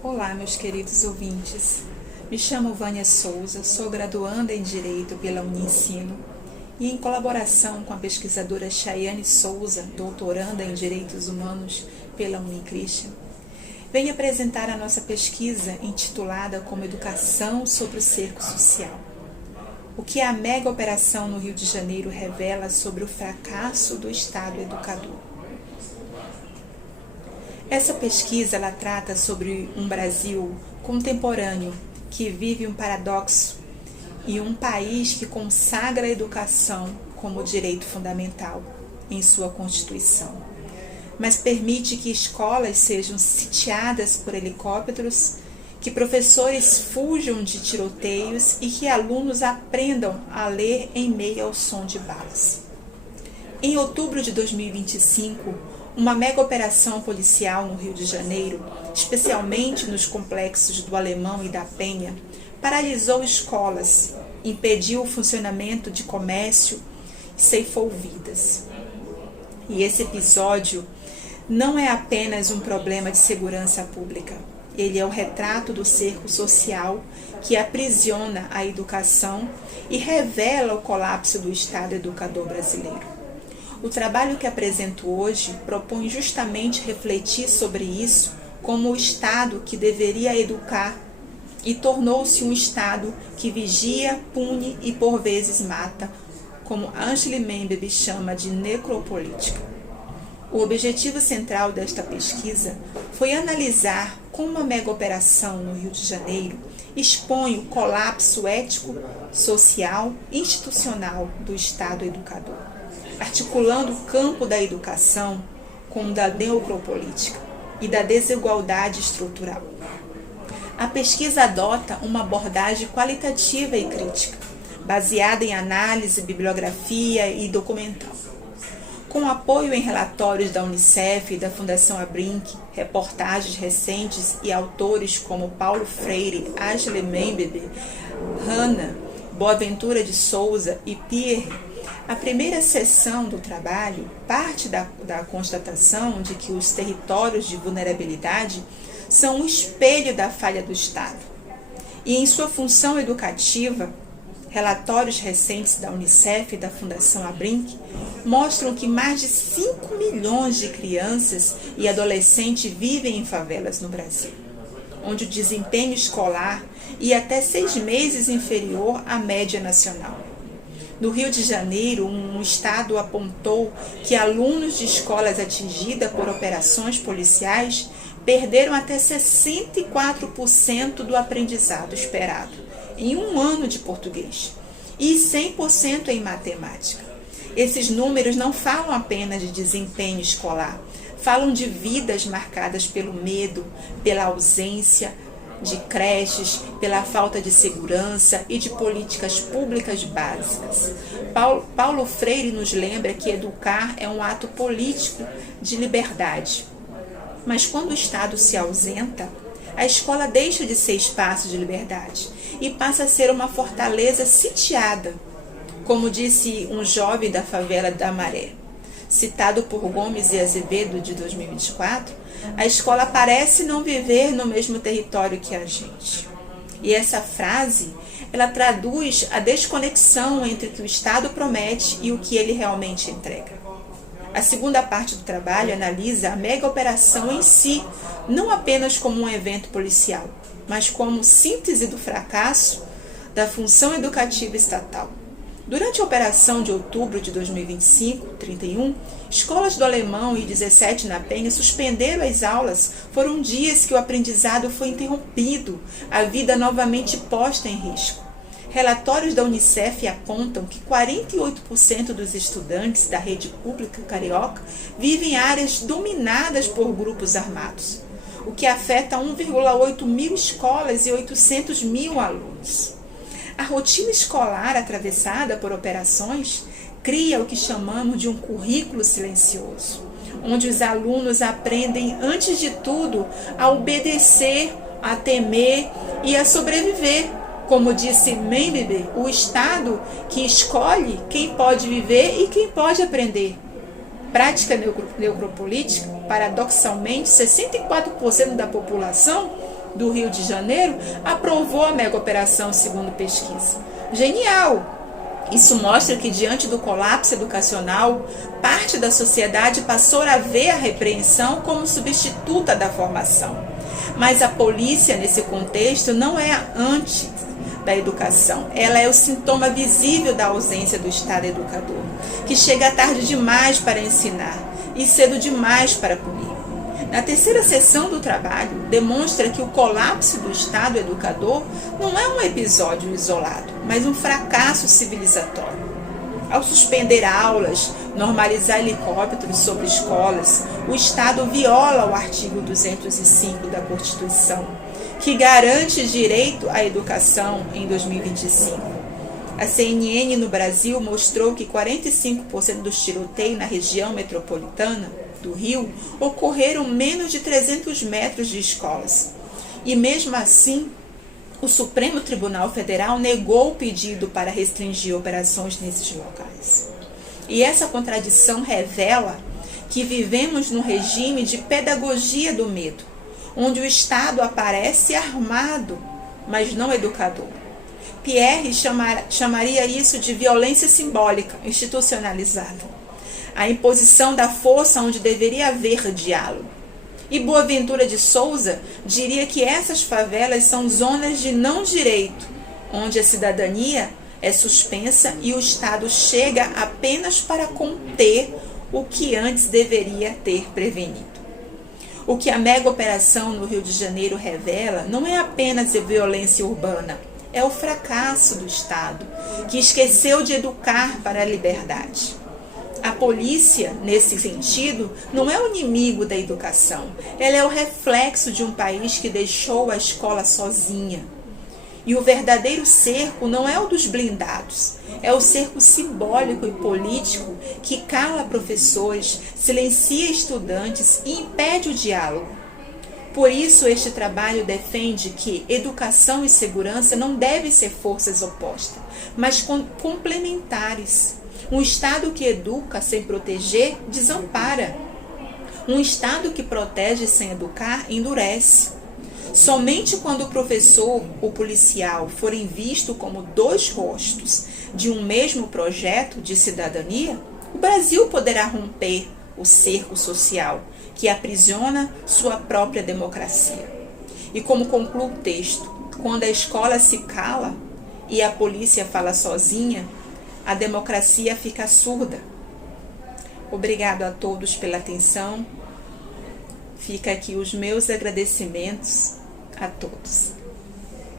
Olá, meus queridos ouvintes. Me chamo Vânia Souza, sou graduanda em Direito pela Unicino e, em colaboração com a pesquisadora Chayane Souza, doutoranda em Direitos Humanos pela Unicristia, venho apresentar a nossa pesquisa intitulada como Educação sobre o Cerco Social. O que a mega operação no Rio de Janeiro revela sobre o fracasso do Estado educador. Essa pesquisa ela trata sobre um Brasil contemporâneo que vive um paradoxo e um país que consagra a educação como direito fundamental em sua Constituição, mas permite que escolas sejam sitiadas por helicópteros, que professores fujam de tiroteios e que alunos aprendam a ler em meio ao som de balas. Em outubro de 2025, uma mega operação policial no Rio de Janeiro, especialmente nos complexos do Alemão e da Penha, paralisou escolas, impediu o funcionamento de comércio e ceifou vidas. E esse episódio não é apenas um problema de segurança pública. Ele é o retrato do cerco social que aprisiona a educação e revela o colapso do Estado educador brasileiro. O trabalho que apresento hoje propõe justamente refletir sobre isso como o Estado que deveria educar e tornou-se um Estado que vigia, pune e por vezes mata, como Angela Memberg chama de necropolítica. O objetivo central desta pesquisa foi analisar como a mega operação no Rio de Janeiro expõe o colapso ético, social e institucional do Estado educador, articulando o campo da educação com o da necropolítica e da desigualdade estrutural. A pesquisa adota uma abordagem qualitativa e crítica, baseada em análise, bibliografia e documental. Com apoio em relatórios da Unicef e da Fundação Abrinq, reportagens recentes e autores como Paulo Freire, Angela Memberg, Hanna, Boaventura de Souza e Pierre, a primeira seção do trabalho parte da constatação de que os territórios de vulnerabilidade são um espelho da falha do Estado. E em sua função educativa, relatórios recentes da Unicef e da Fundação Abrinq mostram que mais de 5 milhões de crianças e adolescentes vivem em favelas no Brasil, onde o desempenho escolar é até 6 meses inferior à média nacional. No Rio de Janeiro, um estado apontou que alunos de escolas atingidas por operações policiais perderam até 64% do aprendizado esperado em um ano de português e 100% em matemática. Esses números não falam apenas de desempenho escolar, falam de vidas marcadas pelo medo, pela ausência de creches, pela falta de segurança e de políticas públicas básicas. Paulo Freire nos lembra que educar é um ato político de liberdade. Mas quando o Estado se ausenta, a escola deixa de ser espaço de liberdade e passa a ser uma fortaleza sitiada, como disse um jovem da favela da Maré. Citado por Gomes e Azevedo, de 2024, a escola parece não viver no mesmo território que a gente. E essa frase, ela traduz a desconexão entre o que o Estado promete e o que ele realmente entrega. A segunda parte do trabalho analisa a mega operação em si, não apenas como um evento policial, mas como síntese do fracasso da função educativa estatal. Durante a operação de outubro de 2025, 31, escolas do Alemão e 17 na Penha suspenderam as aulas. Foram dias que o aprendizado foi interrompido, a vida novamente posta em risco. Relatórios da Unicef apontam que 48% dos estudantes da rede pública carioca vivem em áreas dominadas por grupos armados, o que afeta 1,8 mil escolas e 800 mil alunos. A rotina escolar atravessada por operações cria o que chamamos de um currículo silencioso, onde os alunos aprendem, antes de tudo, a obedecer, a temer e a sobreviver. Como disse Memberg, o Estado que escolhe quem pode viver e quem pode aprender. Prática necropolítica, paradoxalmente, 64% da população do Rio de Janeiro aprovou a mega operação, segundo pesquisa. Genial! Isso mostra que, diante do colapso educacional, parte da sociedade passou a ver a repreensão como substituta da formação. Mas a polícia, nesse contexto, não é antes da educação. Ela é o sintoma visível da ausência do Estado educador, que chega tarde demais para ensinar e cedo demais para punir. Na terceira sessão do trabalho, demonstra que o colapso do Estado educador não é um episódio isolado, mas um fracasso civilizatório. Ao suspender aulas, normalizar helicópteros sobre escolas, o Estado viola o artigo 205 da Constituição, que garante direito à educação em 2025. A CNN no Brasil mostrou que 45% dos tiroteios na região metropolitana do Rio ocorreram menos de 300 metros de escolas. E mesmo assim, o Supremo Tribunal Federal negou o pedido para restringir operações nesses locais. E essa contradição revela que vivemos num regime de pedagogia do medo, onde o Estado aparece armado, mas não educador. Pierre chamaria isso de violência simbólica institucionalizada. A imposição da força onde deveria haver diálogo. E Boaventura de Souza diria que essas favelas são zonas de não direito, onde a cidadania é suspensa e o Estado chega apenas para conter o que antes deveria ter prevenido. O que a mega operação no Rio de Janeiro revela não é apenas a violência urbana, é o fracasso do Estado, que esqueceu de educar para a liberdade. A polícia, nesse sentido, não é o inimigo da educação. Ela é o reflexo de um país que deixou a escola sozinha. E o verdadeiro cerco não é o dos blindados. É o cerco simbólico e político que cala professores, silencia estudantes e impede o diálogo. Por isso, este trabalho defende que educação e segurança não devem ser forças opostas, mas complementares. Um Estado que educa sem proteger, desampara. Um Estado que protege sem educar, endurece. Somente quando o professor ou policial forem vistos como dois rostos de um mesmo projeto de cidadania, o Brasil poderá romper o cerco social que aprisiona sua própria democracia. E como conclui o texto, quando a escola se cala e a polícia fala sozinha, a democracia fica surda. Obrigado a todos pela atenção. Fica aqui os meus agradecimentos a todos.